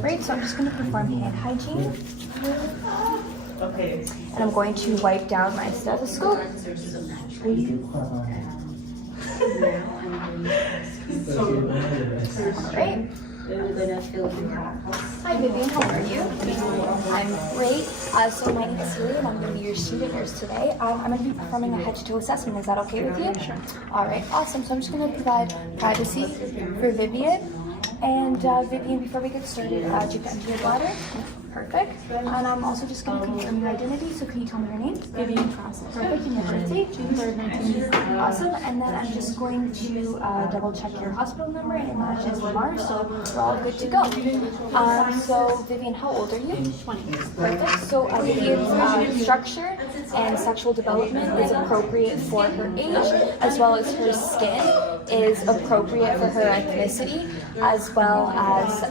Great, so I'm just going to perform hand hygiene. And I'm going to wipe down my stethoscope. Alright. Hi Vivian, how are you? I'm great. So my name is Celia and I'm going to be your student nurse today. I'm going to be performing a head-to-toe assessment. Is that okay with you? Sure. Alright, awesome. So I'm just going to provide privacy for Vivian. And Vivian, before we get started, do you have to empty your bladder? Perfect. And I'm also just going to confirm your identity. So can you tell me your name? Vivian Process. Perfect. And your birthday? June 3rd, 1980. Awesome. And then I'm just going to double check your hospital number and it matches Mars, so we're all good to go. So Vivian, how old are you? 20. Perfect. So Vivian's structure and sexual development is appropriate for her age, as well as her skin is appropriate for her ethnicity, as well as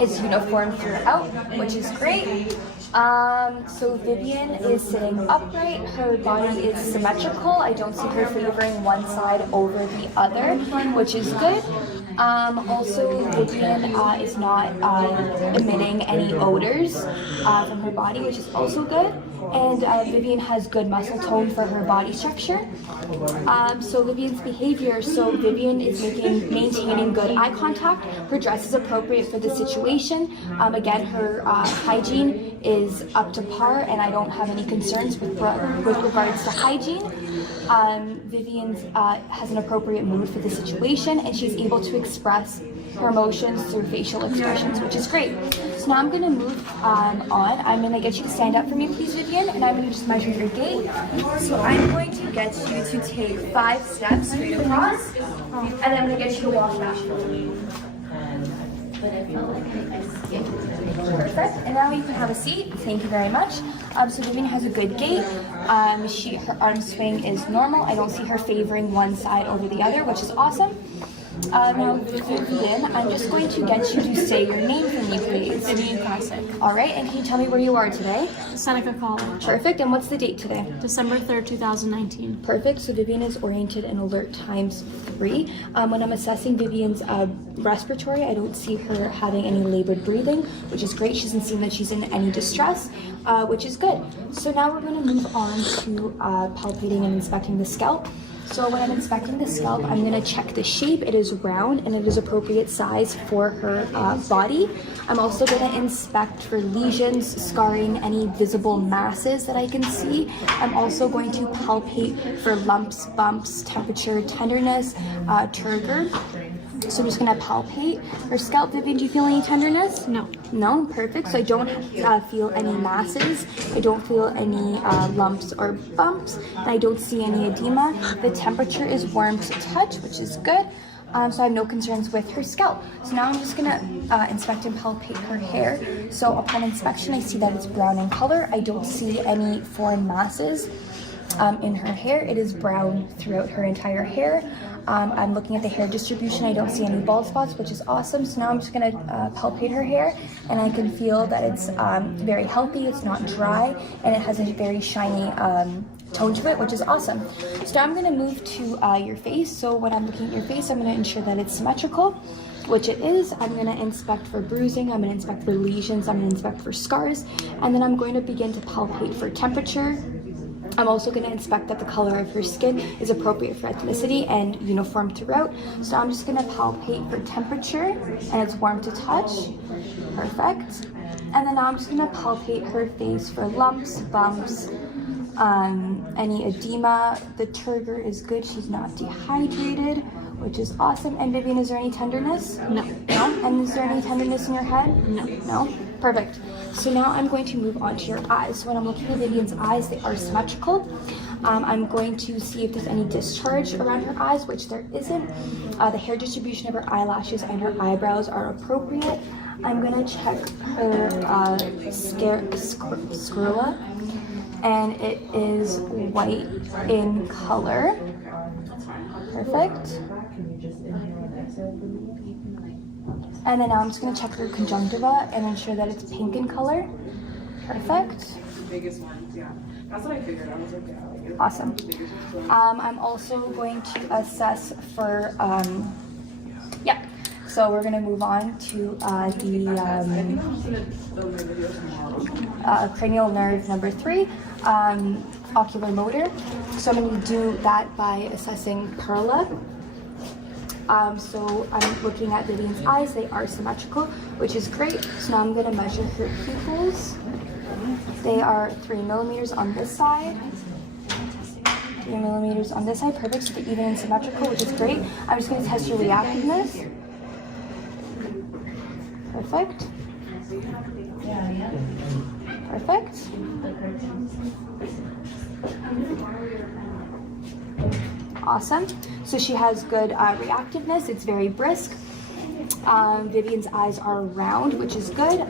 is uniform throughout, which is great. So Vivian is sitting upright. Her body is symmetrical. I don't see her favoring one side over the other, which is good. Also, Vivian is not emitting any odors from her body, which is also good. And Vivian has good muscle tone for her body structure. So Vivian's behavior, so Vivian is maintaining good eye contact. Her dress is appropriate for the situation. Again, her hygiene is up to par and I don't have any concerns with regards to hygiene. Vivian has an appropriate mood for the situation and she's able to express her emotions through facial expressions, which is great. So now I'm going to move on. I'm going to get you to stand up for me, please, Vivian, and I'm going to just measure your gait. So I'm going to get you to take 5 steps straight across, and then I'm going to get you to walk back. Perfect. And now you can have a seat. Thank you very much. So Vivian has a good gait. Her arm swing is normal. I don't see her favoring one side over the other, which is awesome. Now, Vivian, I'm just going to get you to say your name for me, please. Vivian Classic. All right, and can you tell me where you are today? Seneca College. Perfect, and what's the date today? December 3rd, 2019. Perfect, so Vivian is oriented and alert times 3. When I'm assessing Vivian's respiratory, I don't see her having any labored breathing, which is great. She doesn't seem that she's in any distress, which is good. So now we're going to move on to palpating and inspecting the scalp. So when I'm inspecting the scalp, I'm going to check the shape. It is round and it is appropriate size for her body. I'm also going to inspect for lesions, scarring, any visible masses that I can see. I'm also going to palpate for lumps, bumps, temperature, tenderness, turgor. So I'm just going to palpate her scalp. Vivian, do you feel any tenderness? No. No? Perfect. So I don't feel any masses. I don't feel any lumps or bumps. And I don't see any edema. The temperature is warm to touch, which is good. So I have no concerns with her scalp. So now I'm just going to inspect and palpate her hair. So upon inspection, I see that it's brown in color. I don't see any foreign masses in her hair. It is brown throughout her entire hair. I'm looking at the hair distribution. I don't see any bald spots, which is awesome. So now I'm just going to palpate her hair, and I can feel that it's very healthy, it's not dry, and it has a very shiny tone to it, which is awesome. So now I'm going to move to your face. So when I'm looking at your face, I'm going to ensure that it's symmetrical, which it is. I'm going to inspect for bruising, I'm going to inspect for lesions, I'm going to inspect for scars, and then I'm going to begin to palpate for temperature. I'm also going to inspect that the color of her skin is appropriate for ethnicity and uniform throughout. So I'm just going to palpate for temperature, and it's warm to touch. Perfect. And then now I'm just going to palpate her face for lumps, bumps, any edema. The turgor is good. She's not dehydrated, which is awesome. And Vivian, is there any tenderness? No. No? And is there any tenderness in your head? No. No? Perfect. So now I'm going to move on to your eyes. So when I'm looking at Vivian's eyes, they are symmetrical. I'm going to see if there's any discharge around her eyes, which there isn't. The hair distribution of her eyelashes and her eyebrows are appropriate. I'm going to check her scrula, and it is white in color. Perfect. And then now I'm just going to check her conjunctiva and ensure that it's pink in color. Perfect. Biggest ones, yeah. That's what I figured. I was like, yeah. Like, Awesome. I'm also going to assess for, So we're gonna move on to cranial nerve number 3, ocular motor. So I'm gonna do that by assessing Perla. So I'm looking at Vivian's eyes, they are symmetrical, which is great. So now I'm gonna measure her pupils. They are 3 millimeters on this side, 3 millimeters on this side, perfect, so they're even and symmetrical, which is great. I'm just gonna test your reactiveness. Perfect. Perfect. Awesome. So she has good reactiveness. It's very brisk. Vivian's eyes are round, which is good.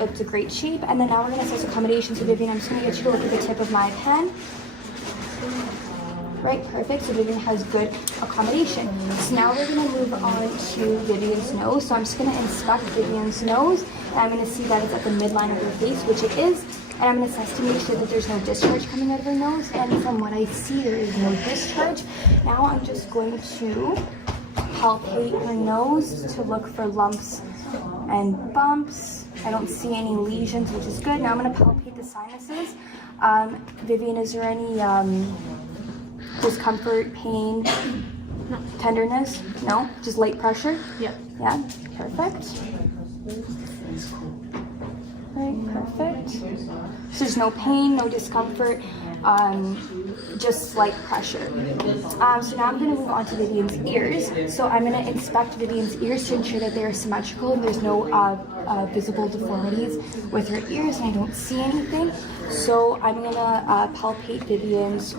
It's a great shape. And then now we're going to assess accommodation. So Vivian, I'm just going to get you to look at the tip of my pen. Right, perfect. So Vivian has good accommodation. So now we're going to move on to Vivian's nose. So I'm just going to inspect Vivian's nose. And I'm going to see that it's at the midline of her face, which it is. And I'm going to assess to make sure that there's no discharge coming out of her nose. And from what I see, there is no discharge. Now I'm just going to palpate her nose to look for lumps and bumps. I don't see any lesions, which is good. Now I'm going to palpate the sinuses. Vivian, is there any discomfort, pain, No. tenderness? No? Just light pressure? Yep. Yeah, perfect. Right, perfect. So there's no pain, no discomfort, just slight pressure. So now I'm going to move on to Vivian's ears. So I'm going to inspect Vivian's ears to ensure that they're symmetrical and there's no visible deformities with her ears, and I don't see anything. So I'm going to palpate Vivian's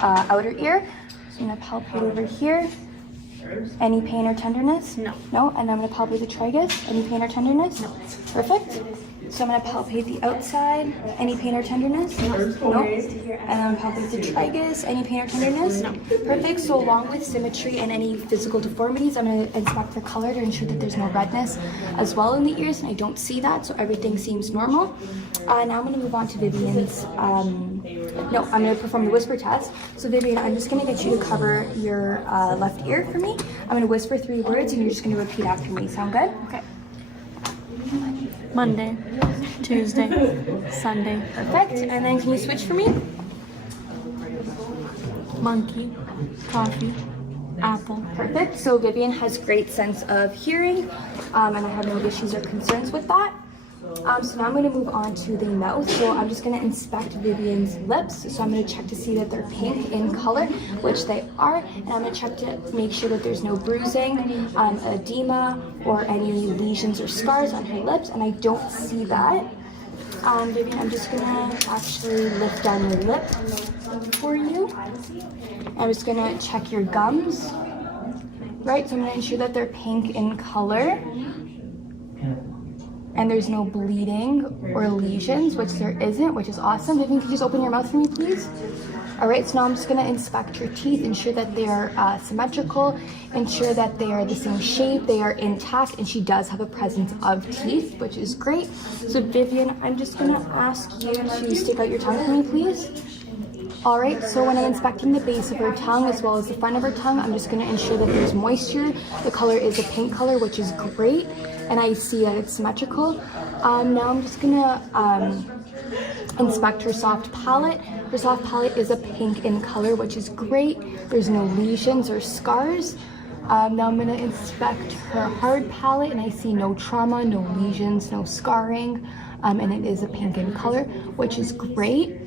outer ear. So I'm going to palpate over here. Any pain or tenderness? No. No? And I'm going to palpate the tragus. Any pain or tenderness? No. Perfect. So I'm going to palpate the outside. Any pain or tenderness? No. No. And I'm palpate the tragus. Any pain or tenderness? No. Perfect. So along with symmetry and any physical deformities, I'm going to inspect the color to ensure that there's no redness as well in the ears, and I don't see that, so everything seems normal. Now I'm going to move on to Vivian's, no, I'm going to perform the whisper test. So Vivian, I'm just going to get you to cover your left ear for me. I'm going to whisper 3 words and you're just going to repeat after me. Sound good? Okay. Monday, Tuesday, Sunday. Perfect. And then can you switch for me? Monkey, coffee, apple. Perfect. So Vivian has great sense of hearing, and I have no issues or concerns with that. So now I'm going to move on to the mouth. So I'm just going to inspect Vivian's lips. So I'm going to check to see that they're pink in color, which they are. And I'm going to check to make sure that there's no bruising, edema, or any lesions or scars on her lips. And I don't see that. Vivian, I'm just going to actually lift down your lip for you. I'm just going to check your gums. Right, so I'm going to ensure that they're pink in color. And there's no bleeding or lesions, which there isn't, which is awesome. Vivian, could you just open your mouth for me, please? All right, so now I'm just gonna inspect your teeth, ensure that they are symmetrical, ensure that they are the same shape, they are intact, and she does have a presence of teeth, which is great. So Vivian, I'm just gonna ask you to stick out your tongue for me, please. All right, so when I'm inspecting the base of her tongue as well as the front of her tongue, I'm just gonna ensure that there's moisture. The color is a pink color, which is great. And I see that it's symmetrical. Now I'm just gonna inspect her soft palate. Her soft palate is a pink in color, which is great. There's no lesions or scars. Now I'm gonna inspect her hard palate, and I see no trauma, no lesions, no scarring, and it is a pink in color, which is great.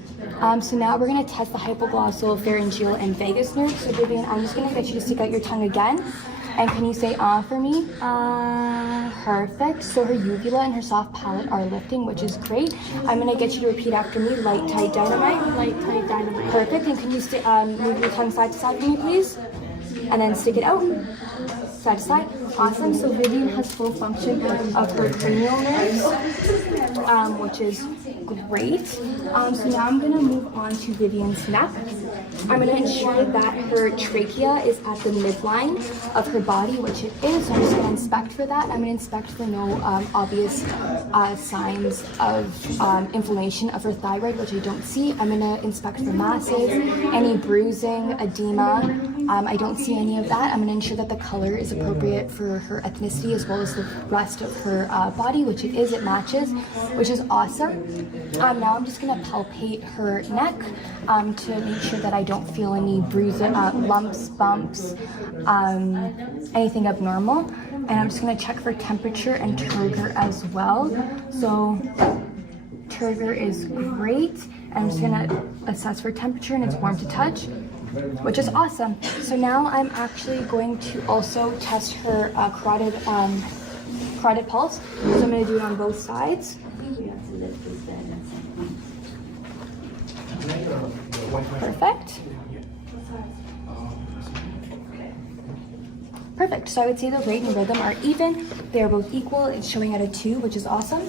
So now we're gonna test the hypoglossal, pharyngeal, and vagus nerves. So Vivian, I'm just gonna get you to stick out your tongue again. And can you say for me? Perfect. So her uvula and her soft palate are lifting, which is great. I'm gonna get you to repeat after me. Light, tight, dynamite. Light, tight, dynamite. Perfect. And can you move your tongue side to side for me, please? And then stick it out. Side to side. Awesome. So Vivian has full function of her cranial nerves, which is great. So now I'm gonna move on to Vivian's neck. I'm going to ensure that her trachea is at the midline of her body, which it is. So I'm just going to inspect for that. I'm going to inspect for no obvious signs of inflammation of her thyroid, which I don't see. I'm going to inspect for masses, any bruising, edema. I don't see any of that. I'm going to ensure that the color is appropriate for her ethnicity as well as the rest of her body, which it is. It matches, which is awesome. Now I'm just going to palpate her neck to make sure that I don't feel any bruises, lumps, bumps, anything abnormal. And I'm just going to check for temperature and turgor as well. So turgor is great. And I'm just going to assess for temperature, and it's warm to touch, which is awesome. So now I'm actually going to also test her carotid pulse. So I'm going to do it on both sides. Perfect. Perfect. So I would say the rate and rhythm are even. They're both equal. It's showing at a 2, which is awesome.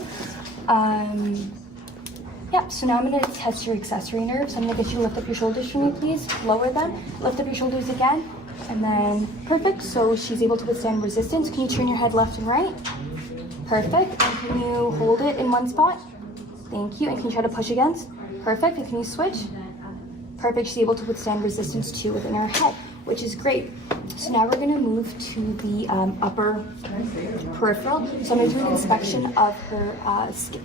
Yeah, so now I'm going to test your accessory nerves. I'm going to get you to lift up your shoulders for me, please. Lower them. Lift up your shoulders again. And then, perfect. So she's able to withstand resistance. Can you turn your head left and right? Perfect. And can you hold it in one spot? Thank you. And can you try to push against? Perfect. And can you switch? Perfect. She's able to withstand resistance too within her head, which is great. So now we're going to move to the upper peripheral. So I'm going to do an inspection of her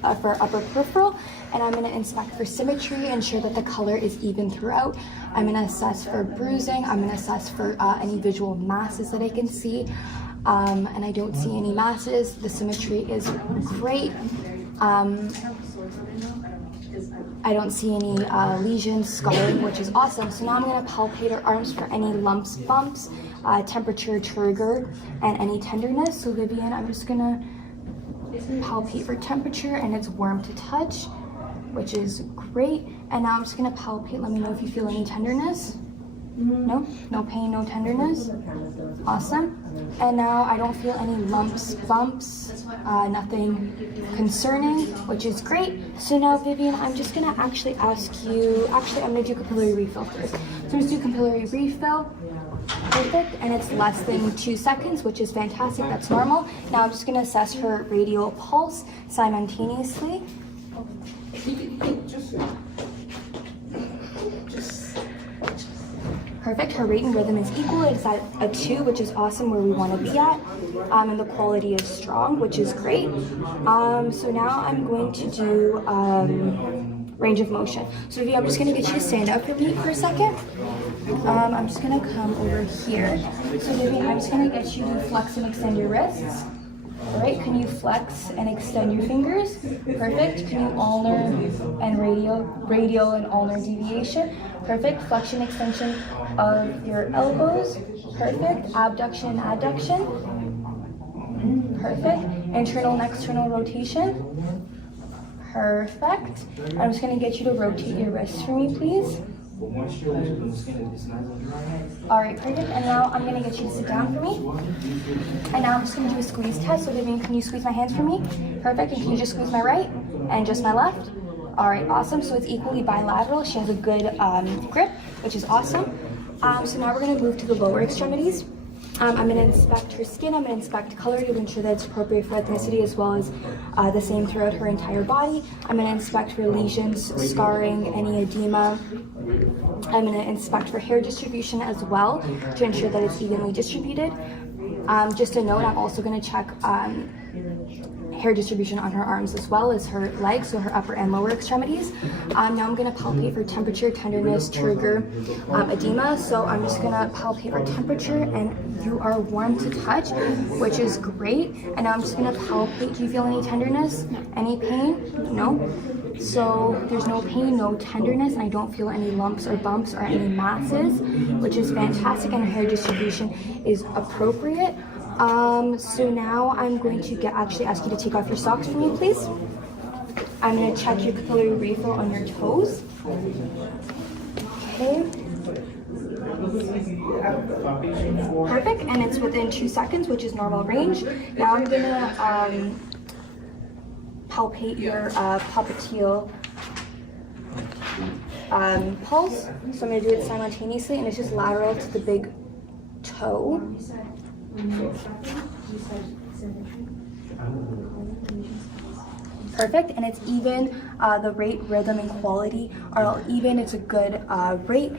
upper peripheral, and I'm going to inspect for symmetry, ensure that the color is even throughout. I'm going to assess for bruising. I'm going to assess for any visual masses that I can see, and I don't see any masses. The symmetry is great. I don't see any lesions, scarring, which is awesome. So now I'm going to palpate her arms for any lumps, bumps, temperature, turgor, and any tenderness. So Vivian, I'm just going to palpate for temperature, and it's warm to touch, which is great. And now I'm just going to palpate. Let me know if you feel any tenderness. No? No pain, no tenderness? Awesome. And now I don't feel any lumps, bumps, nothing concerning, which is great. So now, Vivian, I'm just going to actually ask you, I'm going to do capillary refill first. So I'm going to do capillary refill. Perfect. And it's less than 2 seconds, which is fantastic. That's normal. Now I'm just going to assess her radial pulse simultaneously. Perfect. Her rate and rhythm is equal. It's at a 2, which is awesome, where we want to be at. And the quality is strong, which is great. So now I'm going to do range of motion. So Vivi, I'm just going to get you to stand up for me for a second. I'm just going to come over here. So Vivi, I'm just going to get you to flex and extend your wrists. All right, can you flex and extend your fingers? Perfect. Can you ulnar and radial and ulnar deviation? Perfect. Flexion, extension of your elbows. Perfect. Abduction, adduction. Perfect. Internal and external rotation. Perfect. I'm just going to get you to rotate your wrists for me, please. All right, perfect. And now I'm going to get you to sit down for me. And now I'm just going to do a squeeze test. So Vivian, can you squeeze my hands for me? Perfect. And can you just squeeze my right and just my left? All right, awesome. So it's equally bilateral. She has a good grip, which is awesome. So now we're going to move to the lower extremities. I'm going to inspect her skin. I'm going to inspect color to ensure that it's appropriate for ethnicity, as well as the same throughout her entire body. I'm going to inspect for lesions, scarring, any edema. I'm going to inspect for hair distribution as well to ensure that it's evenly distributed. Just a note, I'm also going to check hair distribution on her arms as well as her legs, so her upper and lower extremities. Now I'm going to palpate for temperature, tenderness, turgor, edema. So I'm just going to palpate for temperature, and you are warm to touch, which is great. And now I'm just going to palpate. Do you feel any tenderness? Any pain? No? So there's no pain, no tenderness, and I don't feel any lumps or bumps or any masses, which is fantastic, and her hair distribution is appropriate. So now I'm going to actually ask you to take off your socks for me, please. I'm going to check your capillary refill on your toes. Okay. Perfect, and it's within 2 seconds, which is normal range. Now I'm going to palpate your popliteal pulse. So I'm going to do it simultaneously, and it's just lateral to the big toe. Perfect, and it's even. The rate, rhythm, and quality are all even. It's a good rate.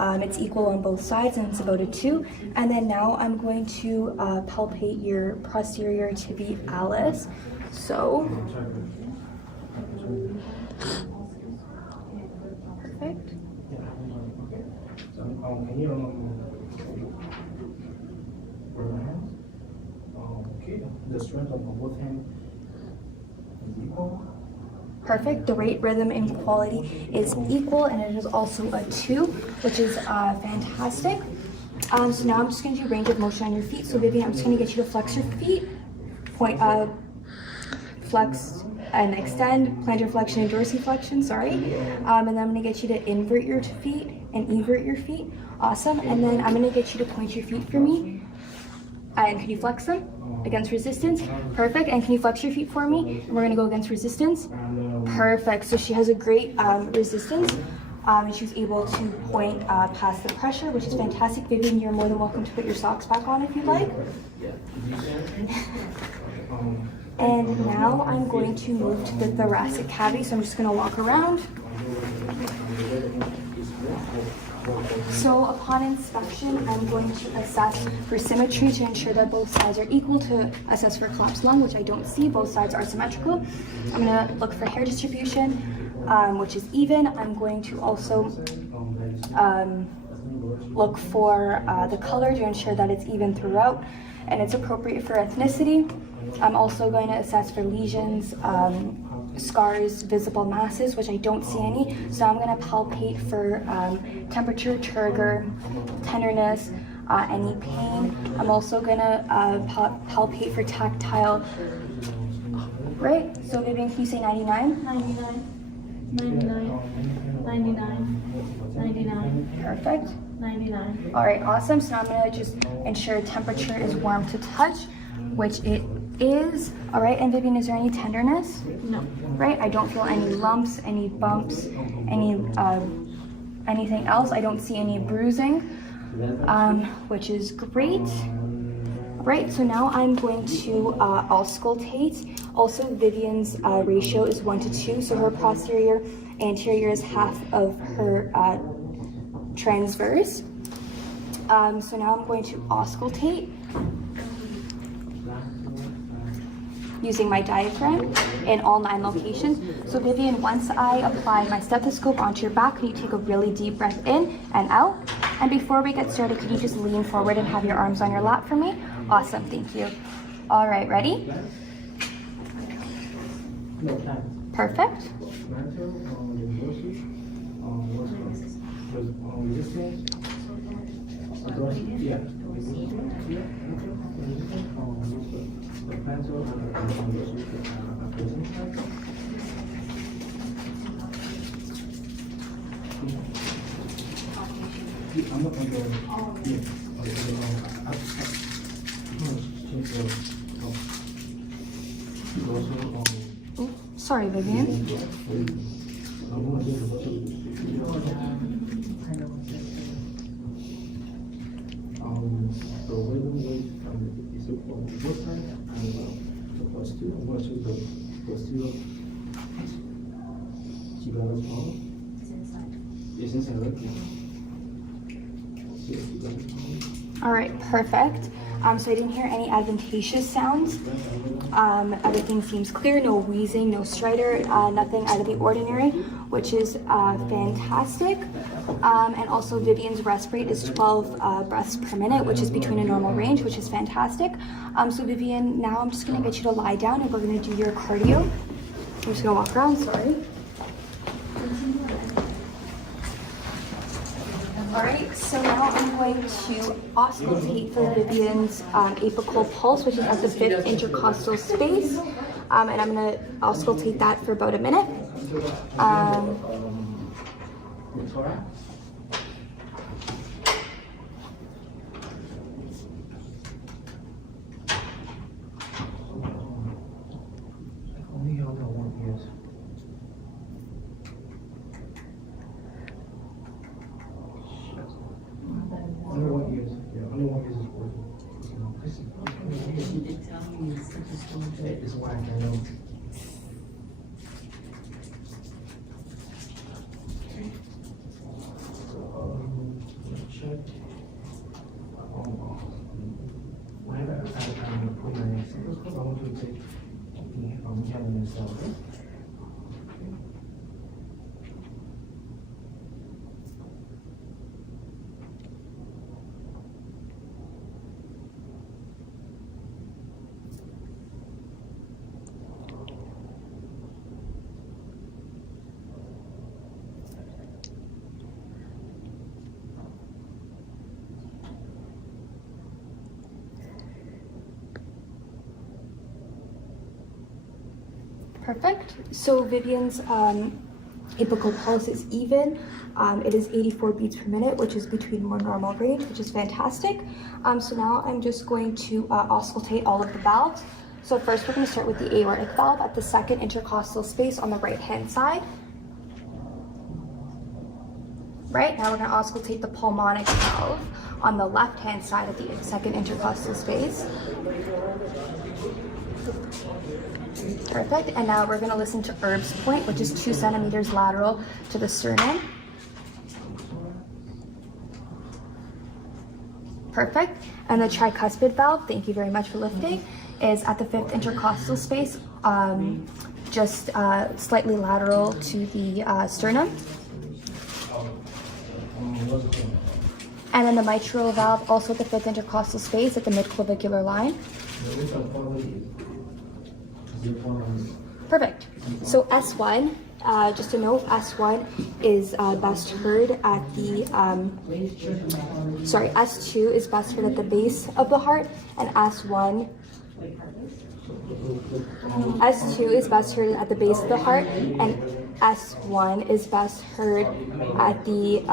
It's equal on both sides, and it's about a 2. And then now I'm going to palpate your posterior tibialis. So, perfect. Can you okay, the strength of both hands is equal. Perfect. The rate, rhythm, and quality is equal, and it is also a 2, which is fantastic. So now I'm just going to do range of motion on your feet. So Vivian, I'm just going to get you to flex your feet, point flex and extend, plantar flexion and dorsiflexion, sorry. And then I'm going to get you to invert your feet and evert your feet. Awesome. And then I'm going to get you to point your feet for me. And can you flex them against resistance? Perfect. And can you flex your feet for me? And we're going to go against resistance. Perfect. So she has a great resistance. And she was able to point past the pressure, which is fantastic. Vivian, you're more than welcome to put your socks back on if you'd like. And now I'm going to move to the thoracic cavity. So I'm just going to walk around. So upon inspection, I'm going to assess for symmetry to ensure that both sides are equal, to assess for collapsed lung, which I don't see. Both sides are symmetrical. I'm going to look for hair distribution, which is even. I'm going to also look for the color to ensure that it's even throughout and it's appropriate for ethnicity. I'm also going to assess for lesions, scars, visible masses, which I don't see any. So I'm going to palpate for temperature, turgor, tenderness, any pain. I'm also going to palpate for tactile. Right? So Vivian, can you say 99? 99, 99, 99, 99. Perfect. 99. All right, awesome. So now I'm going to just ensure temperature is warm to touch, which it is. All right, and Vivian, is there any tenderness? No. Right, I don't feel any lumps, any bumps, any anything else. I don't see any bruising, which is great. Right, so now I'm going to auscultate. Also, Vivian's ratio is 1 to 2, so her posterior anterior is half of her transverse. So now I'm going to auscultate using my diaphragm in all 9 locations. So Vivian, once I apply my stethoscope onto your back, can you take a really deep breath in and out? And before we get started, could you just lean forward and have your arms on your lap for me? Awesome, thank you. All right, ready? Perfect. Oh, sorry, Vivian. All right, perfect. So I didn't hear any adventitious sounds. Everything seems clear, no wheezing, no stridor, nothing out of the ordinary, which is fantastic. And also Vivian's rest rate is 12 breaths per minute, which is between a normal range, which is fantastic. So Vivian, now I'm just gonna get you to lie down and we're gonna do your cardio. I'm just gonna walk around, sorry. All right, so now I'm going to auscultate for Vivian's apical pulse, which is at the 5th intercostal space. And I'm going to auscultate that for about a minute. why I can know. Check. Whenever I put my stethoscope, I want to take the cabin itself. Perfect. So Vivian's apical pulse is even. It is 84 beats per minute, which is between more normal range, which is fantastic. So now I'm just going to auscultate all of the valves. So first we're going to start with the aortic valve at the second intercostal space on the right-hand side. Right, now we're going to auscultate the pulmonic valve on the left-hand side of the second intercostal space. Perfect, and now we're going to listen to Erb's point, which is 2 centimeters lateral to the sternum. Perfect, and the tricuspid valve, thank you very much for lifting, is at the 5th intercostal space, just slightly lateral to the sternum. And then the mitral valve, also at the 5th intercostal space at the midclavicular line. Perfect. So S1, just a note, S1 is best heard at the, S2 is best heard at the base of the heart, and S2 is best heard at the base of the heart, and S1 is best heard at the,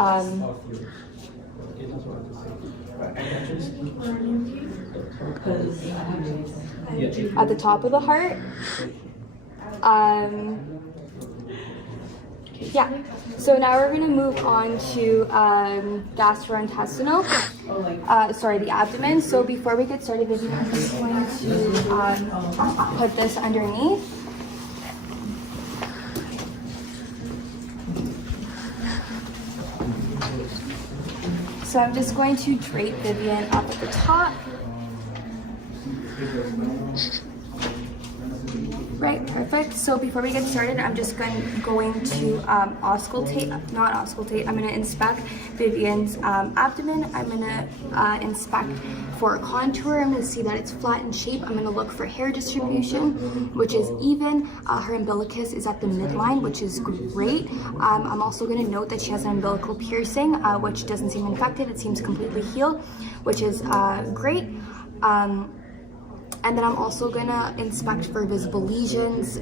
at the top of the heart. Yeah, so now we're going to move on to gastrointestinal, the abdomen. So before we get started, Vivian, I'm just going to put this underneath. So I'm just going to drape Vivian up at the top. Right, perfect. So before we get started, I'm just going to I'm going to inspect Vivian's abdomen. I'm going to inspect for contour. I'm going to see that it's flat in shape. I'm going to look for hair distribution, which is even. Her umbilicus is at the midline, which is great. I'm also going to note that she has an umbilical piercing, which doesn't seem infected. It seems completely healed, which is great. And then I'm also going to inspect for visible lesions,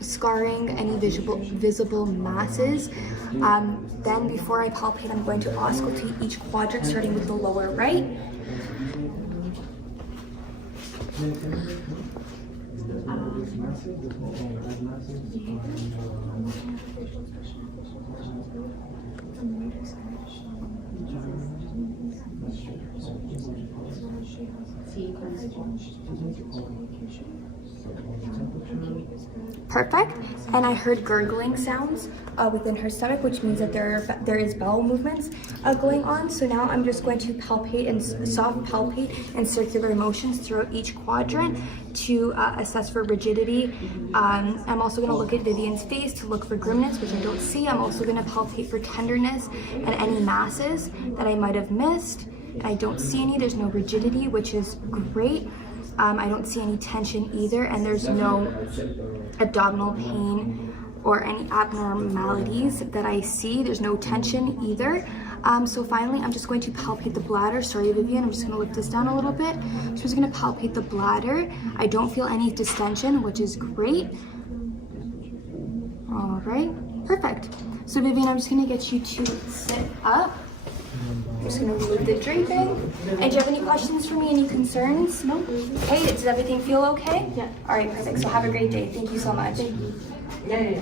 scarring, any visible masses. Then before I palpate, I'm going to auscultate each quadrant, starting with the lower right. Perfect. And I heard gurgling sounds within her stomach, which means that there is bowel movements going on. So now I'm just going to palpate and soft palpate and circular motions throughout each quadrant to assess for rigidity. I'm also going to look at Vivian's face to look for grimness, which I don't see. I'm also going to palpate for tenderness and any masses that I might have missed. And I don't see any. There's no rigidity, which is great. I don't see any tension either, and there's no abdominal pain or any abnormalities that I see. There's no tension either. So finally, I'm just going to palpate the bladder. Sorry, Vivian, I'm just going to lift this down a little bit. So I'm just going to palpate the bladder. I don't feel any distension, which is great. All right, perfect. So Vivian, I'm just going to get you to sit up. I'm just going to remove the draping. And do you have any questions for me? Any concerns? No. Okay, does everything feel okay? Yeah. All right, perfect. So have a great day. Thank you so much. Thank you. Yeah.